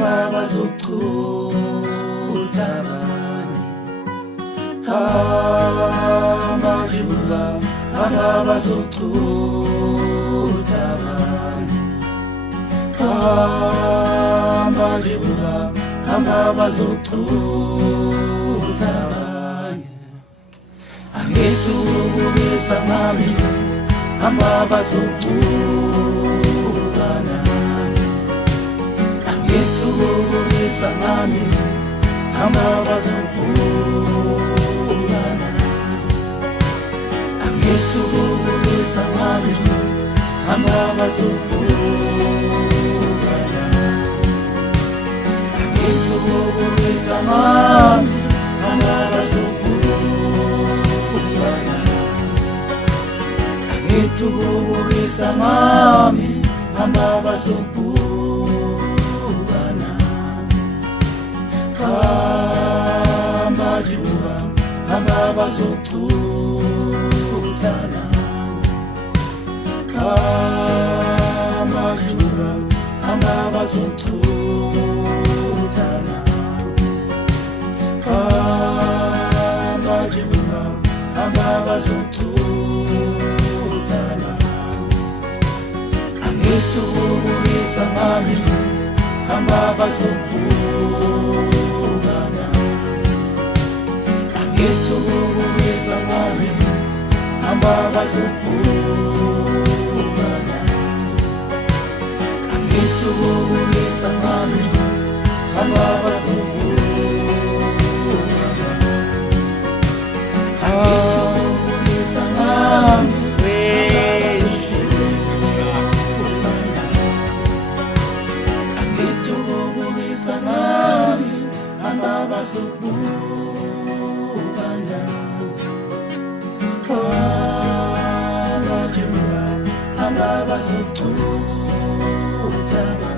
hamba bazochutha abanye, hamba jula, hamba bazochutha abanye, hamba jula, hamba bazochutha abanye. Angithi ukubuyisa ngami, hamba bazochutha nami. Angithi ukubuyisa ngami, hamba bazochutha nami. Angithi ukubuyisa ngami, hamba bazochutha nami. Angithi ukubuyisa ngami, hamba bazochutha nami. Angithi ukubuyisa ngami, hamba bazochutha nami. Hamba juba, hamba bazochutha nami. Hamba juba, hamba bazochutha nami. Hamba juba, hamba bazochutha nami. Angithi ukubuyisa ngami, hamba bazochutha nami. Angithi ukubuyisa ngami, hamba bazochutha nami. Angithi ukubuyisa ngami, hamba bazochutha nami. Angithi ukubuyisa ngami, angithi ukubuyisa ngami, hamba bazochutha nami. Hamba juba, hamba bazochutha nami.